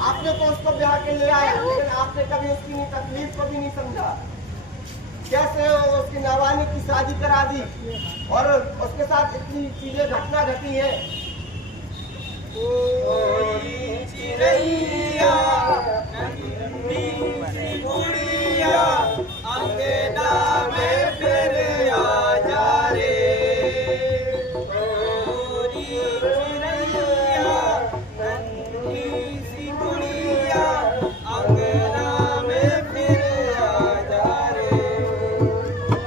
आपने तो उसको ब्याह के ले आए, लेकिन आपने कभी उसकी तकलीफ को भी नहीं समझा। कैसे उसकी नाबालिग की शादी करा दी और उसके साथ इतनी चीजें घटना घटी है। चिड़ैया नन्ही सी गुड़िया अंगना में फिर आ जा रे, गोरी चिड़ैया नन्ही सी गुड़िया अंगना में फिर आ जा रे।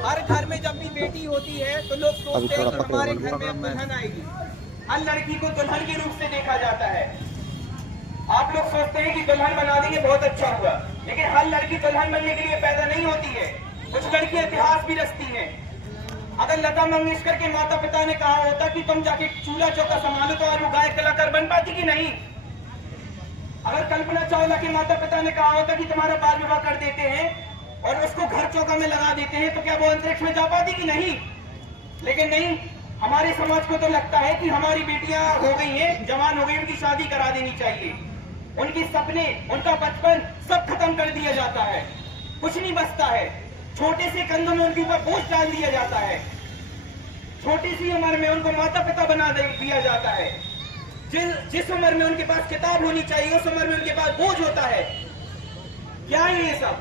हर घर में जब भी बेटी होती है तो लोग सोचते हैं कि हमारे घर में दुल्हन आएगी। हर लड़की को दुल्हन के रूप से देखा जाता है। आप लोग सोचते हैं कि दुल्हन बना देंगे बहुत अच्छा हुआ, लेकिन हर लड़की दुल्हन बनने के लिए पैदा नहीं होती है। कुछ लड़कियां इतिहास भी रचती हैं। अगर लता मंगेशकर के माता पिता ने कहा होता कि तुम जाके चूल्हा चौका संभालो तो आज वो गायक कलाकार बन पाती कि नहीं। अगर कल्पना चावला के माता पिता ने कहा होता कि तुम्हारा बाल विवाह कर देते हैं और उसको घर चौका में लगा देते हैं तो क्या वो अंतरिक्ष में जा पाती कि नहीं। लेकिन नहीं, हमारे समाज को तो लगता है कि हमारी बेटियां हो गई हैं, जवान हो गई, उनकी शादी करा देनी चाहिए। उनकी सपने, उनका बचपन सब खत्म कर दिया जाता है, कुछ नहीं बचता है। छोटे से कंधों में उनके ऊपर बोझ डाल दिया जाता है। छोटी सी उम्र में उनको माता पिता बना दिया जाता है। जिस उम्र में उनके पास किताब होनी चाहिए उस उम्र में उनके पास बोझ होता है। क्या है ये सब?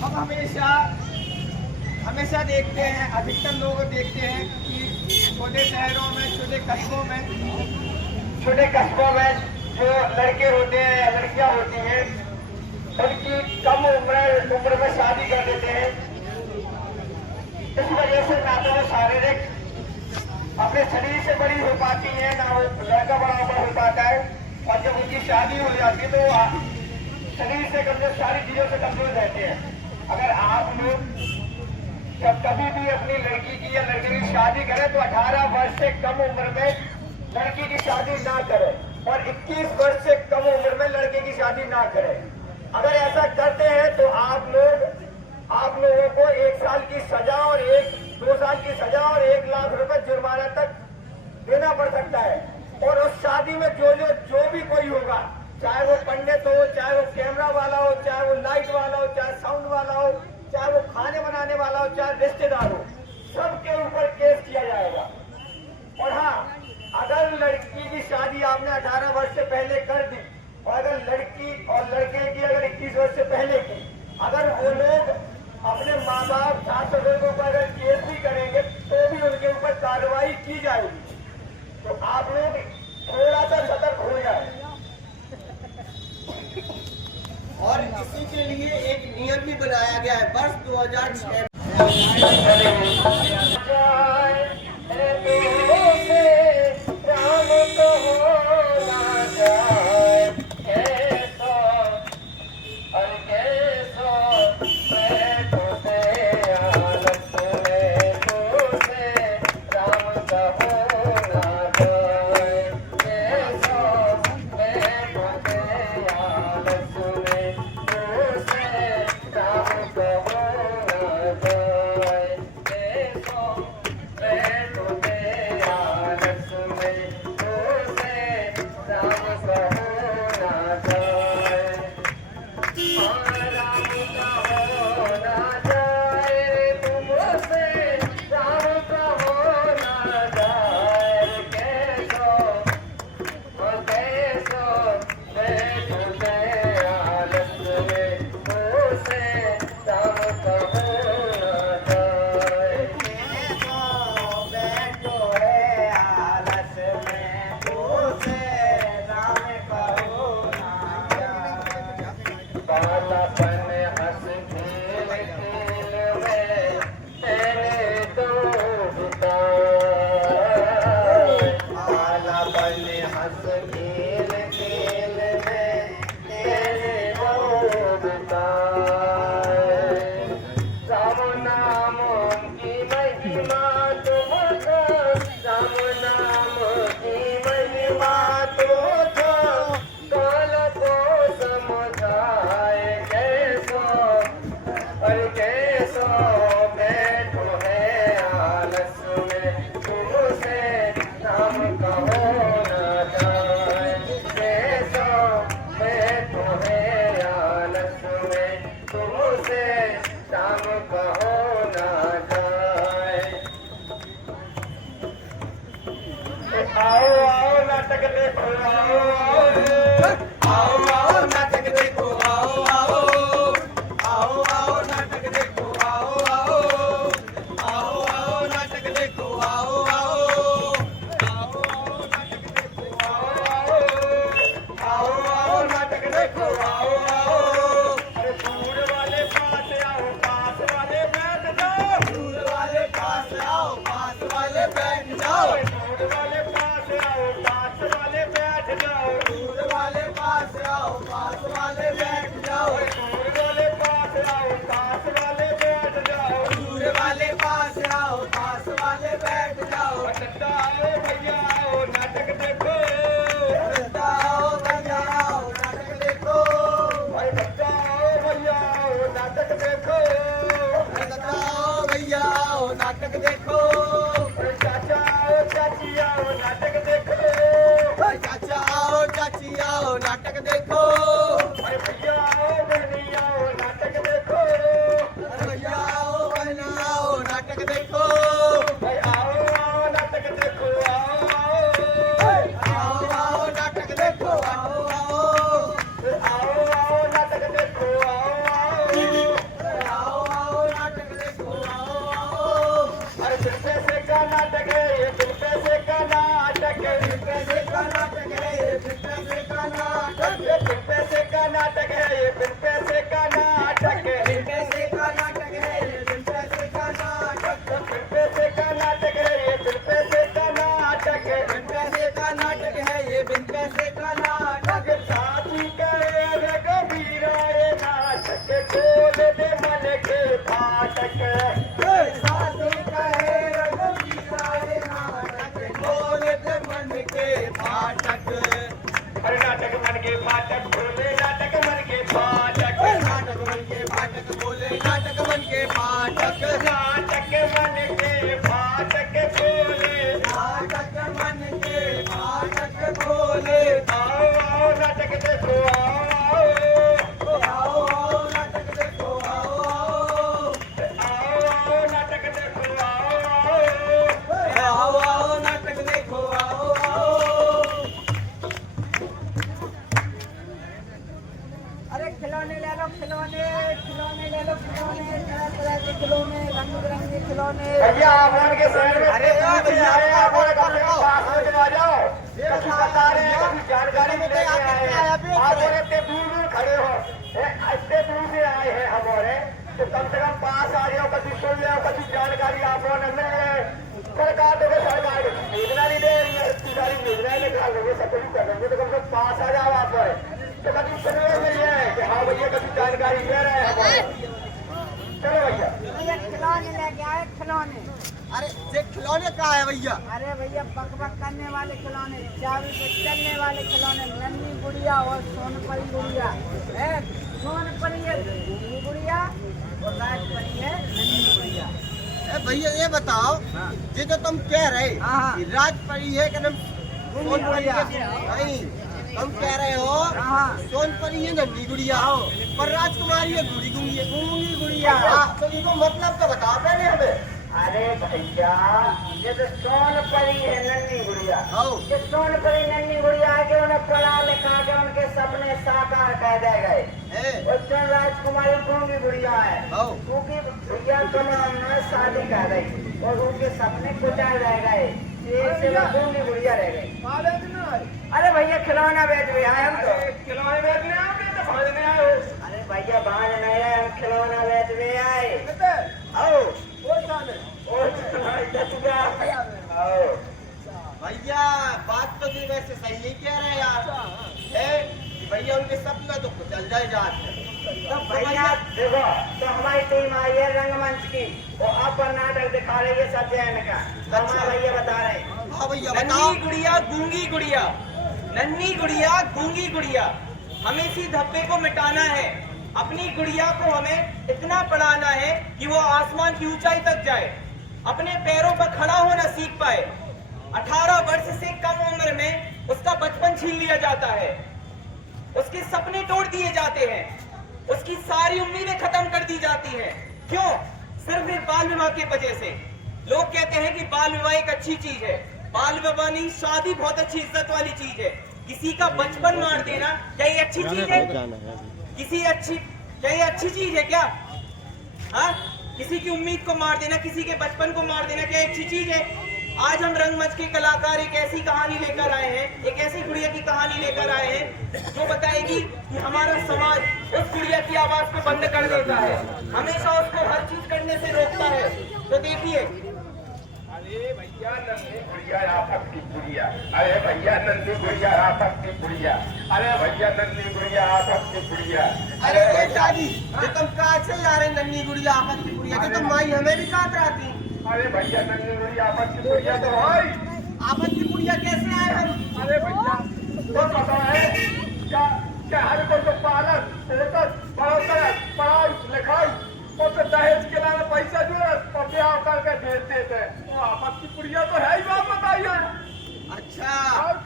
हम हमेशा देखते हैं, अधिकतर लोग देखते हैं कि छोटे शहरों में, छोटे कस्बों में जो लड़के होते हैं या लड़कियां होती हैं उनकी कम उम्र में शादी कर देते हैं। इस वजह से ना तो वो शारीरिक अपने शरीर से बड़ी हो पाती है, ना वो लड़का बड़ा हो पाता है। और जब उनकी शादी हो जाती है तो शरीर से कमजोर, सारी चीजों से कमजोर रहते हैं। अगर आप लोग जब कभी भी अपनी लड़की की या लड़के की शादी करें तो 18 वर्ष से कम उम्र में लड़की की शादी ना करें और 21 वर्ष से कम उम्र में लड़के की शादी ना करें। अगर ऐसा करते हैं तो आप लोगों को 1 साल की सजा और 2 साल की सजा और 1 लाख रुपए जुर्माना तक देना पड़ सकता है। और उस शादी में जो भी कोई होगा, चाहे वो पंडित हो, चाहे वो कैमरा वाला हो, चाहे वो लाइट वाला हो, चाहे साउंड वाला हो, चाहे वो खाने बनाने वाला हो, चाहे रिश्तेदार हो, सबके ऊपर केस किया जाएगा। और हाँ, अगर लड़की की शादी आपने 18 वर्ष से पहले कर दी और अगर लड़की और लड़के की अगर 21 वर्ष से पहले की, अगर वो लोग अपने माँ बाप, सास ससुर के ऊपर अगर केस भी करेंगे तो भी उनके ऊपर कार्रवाई की जाएगी। तो आप लोग थोड़ा सा सतर्क हो जाए। और इसी के लिए एक नियम भी बनाया गया है वर्ष 2006 नाटक देखो आओ आओ आओ नाटक देखो आओ आओ आओ आओ नाटक देखो आओ आओ आओ आओ नाटक देखो आओ आओ आओ आओ नाटक देखो आओ आओ आओ नाटक देखो आओ आओ अरे दूर वाले पास आओ पास वाले बैठ जाओ दूर वाले पास आओ पास वाले बैठ जाओ दूर वाले पास आओ पास वाले बैठ जाओ दूर वाले पास आओ पास वाले बैठ जाओ दूर वाले पास आओ पास वाले बैठ जाओ दूर वाले पास आओ पास वाले बैठ जाओ डंडा आओ भैया आओ नाटक देखो डंडा आओ भैया आओ नाटक देखो भाई डंडा आओ भैया आओ नाटक देखो डंडा आओ भैया आओ नाटक देखो चाचा आओ चाची आओ नाटक देखो चाचा आओ चाची आओ नाटक देखो भाई भैया आओ बहनी आओ नाटक देखो भैया आओ बहनी आओ नाटक देखो भाई आओ आओ नाटक देखो आओ आओ आओ नाटक देखो आओ आओ आओ नाटक देखो आओ आओ नाटक देखो आओ अरे दिल पैसे का नाटक है ये दिल पैसे का नाटक है दिल पैसे का नाटक है ये दिल पैसे का नाटक है दिल पैसे का नाटक है ये दिल पैसे का नाटक है दिल पैसे का नाटक है ये दिल पैसे का नाटक है दिल पैसे का नाटक है ये दिल पैसे का नाटक है दिल पैसे का नाटक है ये दिल पैसे का नाटक साथी कहे रे कबीरा ये नाटक खोल दे मन के फाटक साथी कहे रे कबीरा ये नाटक खोल दे मन के फाटक अरे नाटक मन के फाटक खोले नाटक मन के फाटक नाटक मन के फाटक खोले नाटक मन के फाटक नाटक मन के फाटक खोले नाटक मन के फाटक खोले आओ आओ नाटक देखो आओ आओ आओ नाटक देखो आओ आओ नाटक देखो आओ आओ नाटक देखो आओ अरे खिलौने ले लो खिलौने खिलौने ले लो खिलौने तरह तरह के खिलौने रंग बिरंगे खिलौने भैया आप उनके शहर में अरे भैया आप उनके पास में आ जाओ कभी बता रहे हैं कभी जानकारी में लेके आए हैं आप और इतने दूर दूर खड़े हो इतने दूर से आए हैं हम और तो कम से कम पास आ जाओ कभी सुन जाओ कभी जानकारी आप और मिल जाए सरकार तो सरकार योजना नहीं दे रही है इतनी सारी योजनाएं निकाल रही है सब कुछ कर रही है तो कम से कम पास आ जाओ आप और तो कभी सुनने मिल जाए कि हाँ भैया कभी जानकारी दे रहे हैं हमारे चलो भैया भैया खिलौने लेके आए खिलौने अरे ये खिलौने कहाँ है भैया? अरे भैया बक बक करने वाले खिलौने चाबी पे चलने वाले खिलौने नन्ही गुड़िया और सोनपरी गुड़िया है सोनपरी है नन्ही गुड़िया और राजपरी है नन्ही गुड़िया। भैया ये बताओ ये जो तुम कह रहे हाँ। कि राजपरी है कि सोनपरी है? नहीं तुम कह रहे हो हाँ। सोनपरी है नन्ही गुड़िया पर राजकुमारी है गूढ़ी गुड़िया। तो इनको मतलब तो बताओ पहले हमें। अरे भैया ये तो सोनपरी है नन्ही गुड़िया ये सोनपरी नन्ही गुड़िया के उन्हें पढ़ा लिखा के उनके सपने साकार कर दे गए और राजकुमारी गूंगी गुड़िया है क्योंकि भैया कमल ने शादी कर रही और उनके सपने कुचाल रह गए एक से वो गूंगी गुड़िया रह गई। अरे भैया खिलौना बेचने आए हम तो खिलौने बेचने आए अरे भैया बाहर नहीं आए हम खिलौना बेचने आए आओ भैया बात तो जी वैसे सही नहीं कह रहे यार कि भैया उनके सपना तो चल जाए तो भैया देखो तो हमारी टीम आई है रंगमंच की वो अपन नाटक दिखा रही है सत्यन का तो हमारे भैया बता रहे हैं। हाँ भैया बताओ। नन्ही गुड़िया गूंगी गुड़िया नन्ही गुड़िया गूंगी गुड़िया हमें इसी धब्बे को मिटाना है। अपनी गुड़िया को हमें इतना पढ़ाना है कि वो आसमान की ऊंचाई तक जाए अपने पैरों पर खड़ा होना सीख पाए। 18 वर्ष से कम उम्र में उसका बचपन छीन लिया जाता है उसके सपने तोड़ दिए जाते हैं उसकी सारी उम्मीदें खत्म कर दी जाती हैं। क्यों? सिर्फ एक बाल विवाह की वजह से। लोग कहते हैं कि बाल विवाह एक अच्छी चीज है बाल विवाह नहीं, शादी बहुत अच्छी इज्जत वाली चीज है। किसी का बचपन मार देना क्या ये अच्छी चीज है? क्या ये अच्छी चीज है क्या? हाँ, किसी की उम्मीद को मार देना, किसी के बचपन को मार देना क्या अच्छी चीज है? आज हम रंगमंच के कलाकार एक ऐसी कहानी लेकर आए हैं, एक ऐसी गुड़िया की कहानी लेकर आए हैं जो बताएगी कि हमारा समाज उस गुड़िया की आवाज को बंद कर देता है, हमेशा उसको हर चीज करने से रोकता है। तो देखिए, अरे भैया नन्ही गुड़िया आफत की गुड़िया, अरे भैया नन्ही गुड़िया आफत की गुड़िया, अरे भैया नन्ही गुड़िया आफत की गुड़िया। अरे ए दादी, ये तुम कहाँ चल जा रहे नन्ही गुड़िया आफत की गुड़िया? तो तुम माई हमें भी काट रही थी। अरे भैया नन्ही गुड़िया आफत की गुड़िया तो भाई आफत की गुड़िया कैसे आए हम? अरे भैया तो पता है क्या क्या हर को तो पालन पोषण बढ़ोतरी पढ़ाई लिखाई और फिर दहेज के लाने पैसा जरूरत और ब्याह करके भेज देते हैं। वो आफत की गुड़िया तो है ही, बात बताइए। अच्छा,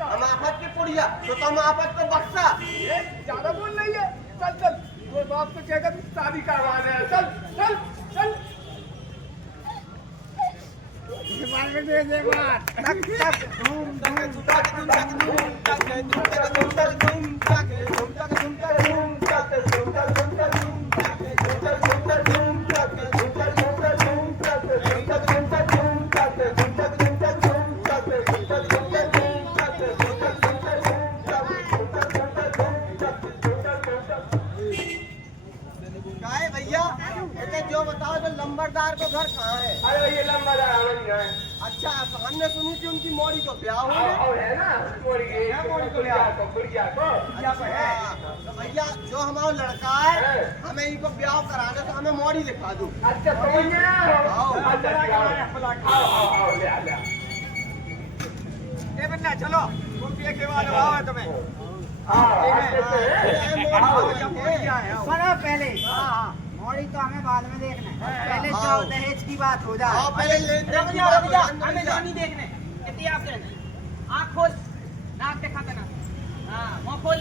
हम आफत की पुड़िया तो तुम आफत को बख्शा। ये ज्यादा बोल रही है। चल चल, वो बाप तो कहेगा तू शादी करवाने है। चल चल चल। काहे भैया, कहते जो बताओ तो लंबरदार को घर कहाँ है? अरे ये लंबा है। अच्छा, तो हमने सुनी थी उनकी मोरी को ब्याह हुआ है। और है ना मोरी तो भैया जो हमारा लड़का है हमें इनको ब्याह कराने तो हमें मोरी दिखा दो। अच्छा समझ में बन्ना चलो के वाले आओ है तुम्हें। सुनो पहले, मोड़ी तो हमें बाद में देखना है, पहले जाओ दहेज की बात हो जाए। पहले लेन देन की रुक जा, बात हमें जानी देखने कितनी आप कहना, आँख खोल, नाक दिखा देना, हाँ मुँह खोल,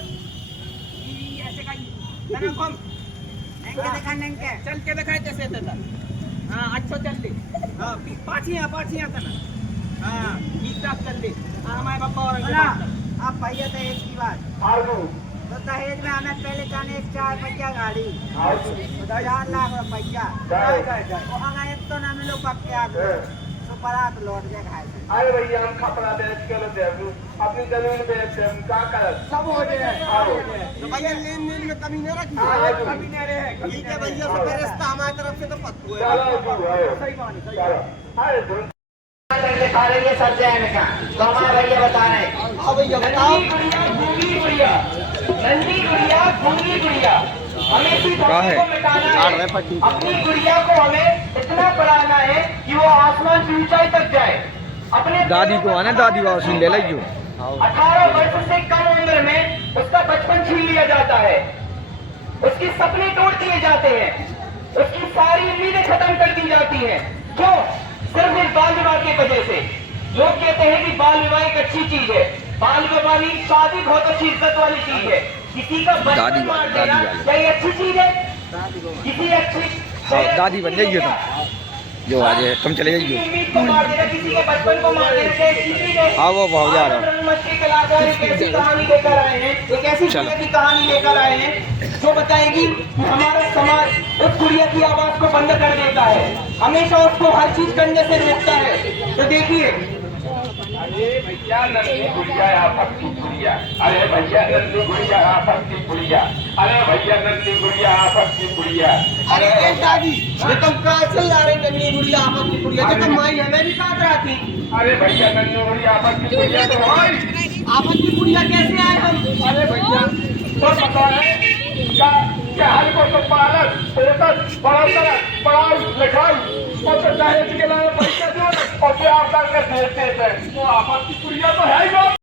ऐसे का घूम, नंगे दिखा नंगे, चल के दिखाए जैसे तैसा, हाँ अच्छा चल ले, हाँ पाछियाँ करना, हाँ ठीक ठाक चल ले, हाँ हमारे पापा और अब भैया दहेज की बात, तो दहेज में हमें पहले जाने एक 4 पहिया गाड़ी, 4 लाख रुपया, तो हमें एक तो ना मिलो पक्के आदमी, तो बारात लौट के खाए। अरे भैया हम कपड़ा बेच के लो दे अपनी जमीन बेच दे, हम क्या कर सब हो जाए। तो भैया लेन देन में कमी न रखी, कभी नहीं रहे। ठीक है भैया, तो फिर रिश्ता हमारी तरफ से तो पक्कू है। सब जैन का तो हमारा भैया बता रहे हैं। हाँ भैया बताओ। गूंगी गुड़िया, नन्ही गुड़िया, गूंगी गुड़िया, हमें इसी धब्बे को मिटाना है। अपनी गुड़िया को हमें इतना पढ़ाना है कि वो आसमान की ऊंचाई तक जाए। अपने दादी को आने, दादी को सुन ले लो। 18 वर्ष से कम उम्र में उसका बचपन छीन लिया जाता है, उसके सपने तोड़ दिए जाते हैं, उसकी सारी उम्मीदें खत्म कर दी जाती हैं। क्यों? सिर्फ इस बाल विवाह की वजह से। लोग कहते हैं कि बाल विवाह एक अच्छी चीज है, बाल विवाह नहीं, शादी बहुत अच्छी इज्जत वाली चीज है। किसी का बचपन मार देना क्या ये अच्छी चीज है? किसी अच्छी दादी बन जाइए तुम, जो आज तुम चले जाइए। उम्मीद को मार देना, किसी के बचपन को मार देना क्या अच्छी चीज है? हाँ वो बहुत जा रहा हूँ। रंगमंच के कलाकार एक ऐसी कहानी लेकर आए हैं, एक ऐसी गुड़िया की कहानी लेकर आए हैं जो बताएगी कि हमारा समाज उस गुड़िया की आवाज को बंद कर देता है, हमेशा उसको हर चीज करने से रोकता है। तो देखिए, अरे भैया नन्ही गुड़िया आफत की गुड़िया, अरे भैया नन्ही गुड़िया आफत की गुड़िया, अरे भैया नन्ही गुड़िया आफत की गुड़िया। अरे ए दादी, ये तुम कहाँ चल जा रहे नन्ही गुड़िया आफत की गुड़िया? तो तुम माई हमें भी काट रही थी। अरे भैया नन्ही गुड़िया आफत की गुड़िया तो भाई आफत की गुड़िया कैसे आए हम? अरे भैया तो पता है क्या हर को तो पालन पोषण बढ़ोतरी पढ़ाई लिखाई और फिर दहेज के लाने पैसा जरूरत और ब्याह करके भेज देते हैं। वो आफत की गुड़िया तो है ही, बात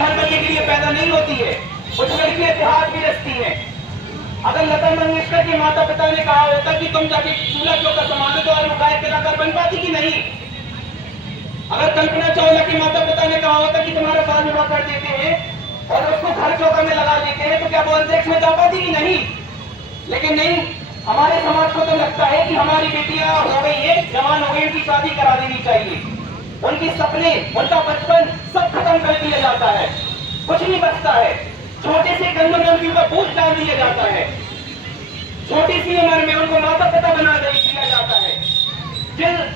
हर बच्चे के लिए पैदा नहीं होती है, कुछ लड़कियां इतिहास भी रचती हैं। अगर लता मंगेशकर के माता पिता ने कहा होता कि तुम जाके चूल्हा चौका संभालो तो और गायक कलाकार बन पाती कि नहीं? अगर कल्पना चावला के माता पिता ने कहा होता कि तुम्हारा बाल विवाह कर देते हैं और उसको घर चौका में लगा देते हैं तो क्या वो अंतरिक्ष में जा पाती कि नहीं? लेकिन नहीं, हमारे समाज को तो लगता है कि हमारी बेटियां हो गई है, जवान हो गई, इनकी शादी करा देनी चाहिए। उनकी सपने, उनका बचपन सब खत्म कर दिया जाता है, कुछ नहीं बचता है। छोटे से कंधों में उनके ऊपर बोझ डाल दिया जाता है, छोटी सी उम्र में उनको माता पिता बना दिया जाता है।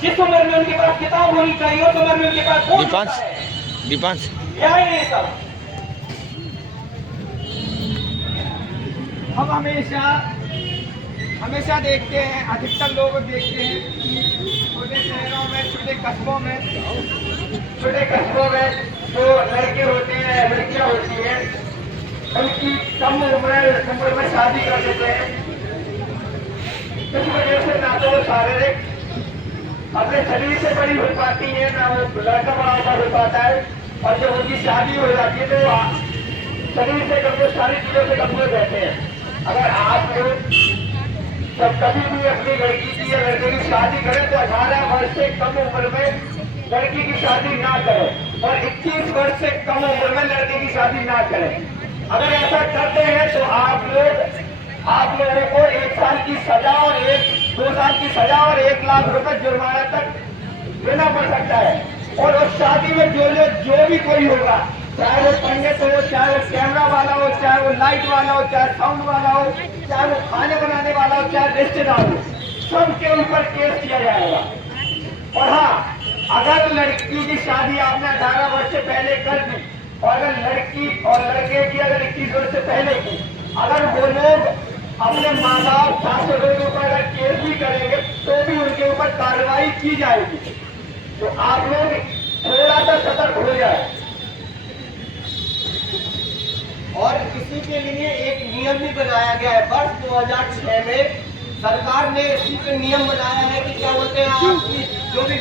जिस उम्र में उनके पास किताब होनी चाहिए उस उम्र में उनके पास बोझ होता है। दीपांश क्या है ये सब? हम हमेशा देखते हैं, अधिकतर लोग देखते हैं कि छोटे शहरों में, छोटे कस्बों में जो लड़के होते हैं, लड़कियां होती हैं, उनकी कम उम्र में शादी कर देते हैं। इस वजह से ना तो वो शारीरिक अपने शरीर से बड़ी हो पाती है, ना वो लड़का बड़ा हो पाता है। और जब उनकी शादी हो जाती है तो शरीर से कमजोर, सारी चीजों से कमजोर रहते हैं। अगर आप लोग जब कभी भी अपनी लड़की की या लड़के की शादी करें तो 18 वर्ष से कम उम्र में लड़की की शादी ना करें और 21 वर्ष से कम उम्र में लड़के की शादी ना करें। अगर ऐसा करते हैं तो आप लोगों को 1 साल की सजा और 2 साल की सजा और 1 लाख रुपए जुर्माना तक देना पड़ सकता है। और उस शादी में जो भी कोई होगा, चाहे वो पंडित हो, चाहे वो कैमरा वाला हो, चाहे वो लाइट वाला हो, चाहे साउंड वाला हो, चाहे वो खाने बनाने वाला हो, चाहे रिश्तेदार हो, सबके ऊपर केस किया जाएगा। और हाँ, अगर लड़की की शादी आपने 18 वर्ष से पहले कर दी और अगर लड़की और लड़के की अगर 21 वर्ष से पहले की, अगर वो लोग अपने माँ बाप शासकों के ऊपर अगर केस भी करेंगे तो भी उनके ऊपर कार्रवाई की जाएगी। तो आप लोग थोड़ा सा सतर्क हो जाए। और इसी के लिए एक नियम भी बनाया गया है। वर्ष 2006 में सरकार ने इसी पे नियम बनाया है कि क्या बोलते हैं, आपकी जो भी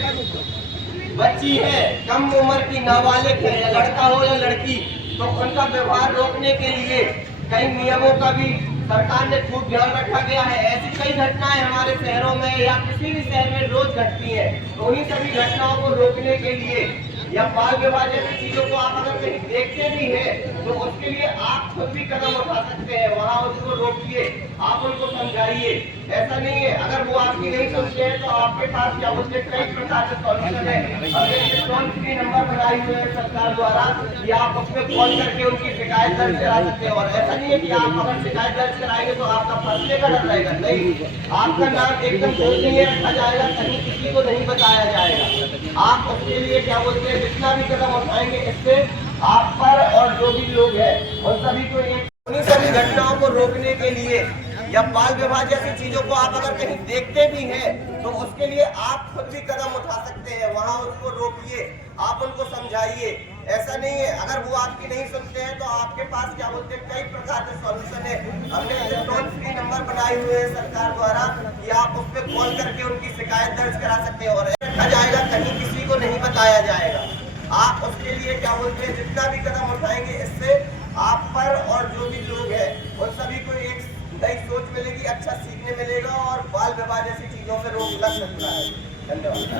बच्ची है, कम उम्र की नाबालिग है, या लड़का हो या लड़की, तो उनका व्यवहार रोकने के लिए कई नियमों का भी सरकार ने खूब ध्यान रखा गया है। ऐसी कई घटनाएं हमारे शहरों में या किसी भी शहर में रोज घटती है। तो उन्हीं सभी घटनाओं को रोकने के लिए या बाल विवाह जैसी चीजों को आप अगर कहीं देखते भी हैं तो उसके लिए आप खुद भी कदम उठा सकते हैं। वहाँ उसको रोकिए, आप उनको समझाइए। ऐसा नहीं है, अगर वो आपकी नहीं समझते हैं तो आपके पास क्या बोलते हैं, कई प्रकार के सॉल्यूशन है। अगर टोल फ्री नंबर बनाए हुए हैं सरकार द्वारा, या आप उसमें कॉल करके उनकी शिकायत दर्ज करा सकते हैं। और ऐसा नहीं है कि आप अगर शिकायत दर्ज कराएंगे तो आपका फंसने का डर रहेगा, नहीं, आपका नाम एकदम गोपनीय रखा जाएगा, कहीं किसी को नहीं बताया जाएगा। आप उसके लिए क्या बोलते हैं, जितना भी कदम उठाएंगे इससे आप पर और जो भी लोग हैं उन सभी को उन्हीं सभी घटनाओं को रोकने के लिए या बाल विवाह जैसी चीजों को आप अगर कहीं देखते भी हैं तो उसके लिए आप खुद भी कदम उठा सकते हैं। वहाँ उसको रोकिए, आप उनको समझाइए। ऐसा नहीं है, अगर वो आपकी नहीं सुनते हैं तो आपके पास क्या बोलते हैं, कई प्रकार के सॉल्यूशन है। हमने टोल फ्री नंबर बनाए हुए हैं सरकार द्वारा कि आप उस पर कॉल करके उनकी शिकायत दर्ज करा सकते हैं। और रखा जाएगा, कहीं किसी को नहीं बताया जाएगा। आप उसके लिए क्या बोलते हैं, जितना भी कदम उठाएंगे इससे आप पर और जो भी लोग हैं उन सभी को एक नई सोच मिलेगी, अच्छा सीखने मिलेगा और बाल विवाह जैसी चीजों से रोक लग सकता है। धन्यवाद।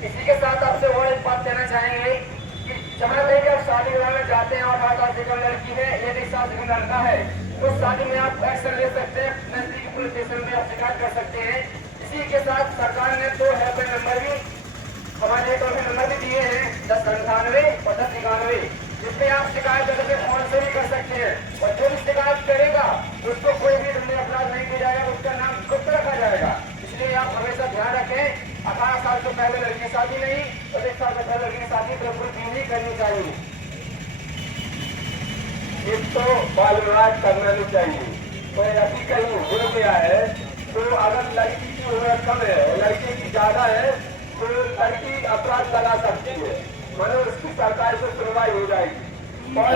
इसी के साथ आपसे और एक बात कहना चाहेंगे कि जब लेके आप शादी विवाह में जाते हैं और 18 साल की लड़की है, यदि 7 साल का लड़का है, तो शादी में आप एक्शन ले सकते हैं, नजदीकी पुलिस स्टेशन में आप शिकायत कर सकते हैं। इसी के साथ सरकार ने 2 हेल्पलाइन नंबर भी हमारे टोल फ्री नंबर भी दिए हैं, 1098 और 1091, जिसमें आप शिकायत करके फोन से भी कर सकते हैं। और जो भी शिकायत करेगा उसको कोई भी दंड अपराध नहीं किया जाएगा, उसका नाम गुप्त रखा जाएगा। इसलिए आप हमेशा ध्यान रखें, 18 साल से पहले लड़की की शादी नहीं और 1 साल से पहले लड़की की शादी बिल्कुल भी नहीं करनी चाहिए। इसको बाल विवाह करना नहीं चाहिए। कोई अभी कहीं हो गया है तो अगर लड़की की उम्र कम है और लड़के की ज्यादा है तो लड़की अपराध लगा सकती है, मतलब उसकी सरकार से सुनवाई हो जाएगी। और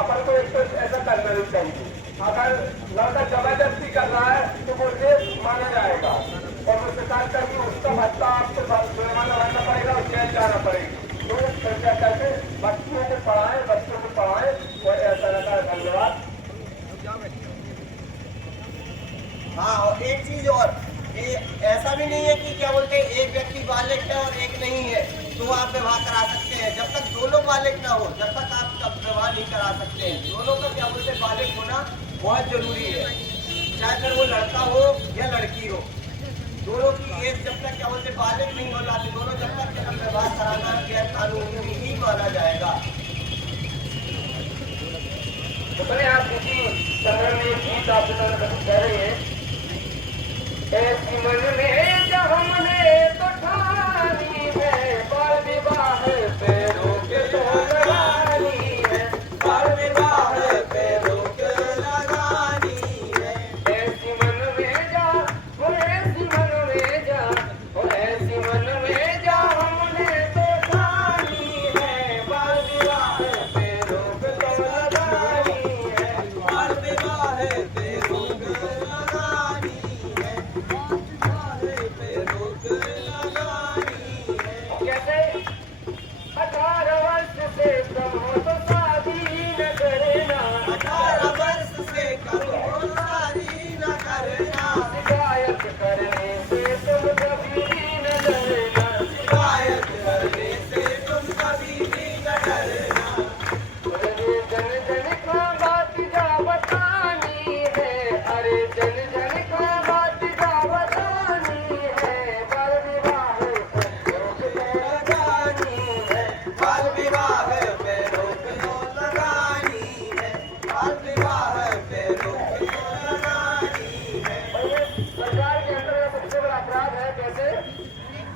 अपन को एक तो ऐसा करना नहीं चाहिए। अगर लड़का जबरदस्ती कर रहा है तो वो रेप माना जाएगा और वो शिकायत करके उसका भत्ता आपको जुर्माना भरना पड़ेगा और जेल जाना पड़ेगा। तो कृपया करके बच्चों को पढ़ाएं और ऐसा रहता है। धन्यवाद। हाँ, और एक चीज और, ये ऐसा भी नहीं है कि क्या बोलते हैं एक व्यक्ति बालिग है और एक नहीं है तो आप विवाह करा सकते हैं। जब तक दोनों बालिग ना हो तब तक आप विवाह नहीं करा सकते हैं। दोनों का क्या बोलते हैं बालिग होना बहुत जरूरी है, चाहे फिर वो लड़का हो या लड़की हो। दोनों की एज जब तक क्या बोलते बालिग नहीं हो जाती, दोनों जब तक के व्यवहार कराना गैर कानूनी ही माना जाएगा। तो पहले आप किसी संग्रह में गीत आप कह रहे हैं, ऐसी मन में जब हमने तो ठानी है, बाल विवाह पे रोक तो लगानी है, बाल विवाह पे रोक लगानी है। ऐसी मन में जा, वो ऐसी मन में जा, वो ऐसी मन में जा हमने तो ठानी है, बाल विवाह पे रोक तो लगानी है, बाल विवाह पे रोक लगानी है, बाल विवाह पे रोक लगानी है। कैसे 18 वर्ष से कम हो तो शादी न करना, 18 वर्ष से कम हो शादी न करना, शिकायत करने से तुम कभी न डरना, शिकायत करने से तुम कभी भी न डरना। अरे जन जन का बात जा बतानी है, अरे जन जन का बात जा बतानी है, बाल विवाह पे रोक लगानी है, बाल विवाह पे रोक तो लगानी है, बाल विवाह पे रोक तो लगानी है। और ये सरकार के अंदर सबसे बड़ा अपराध है। कैसे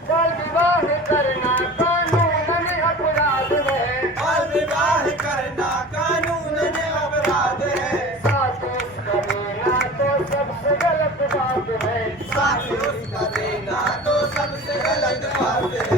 बाल विवाह करना कानून में अपराध है, बाल विवाह करना कानून में अपराध है, साथ उसका देना तो सबसे गलत बात है, साथ उसका देना तो सबसे गलत बात है।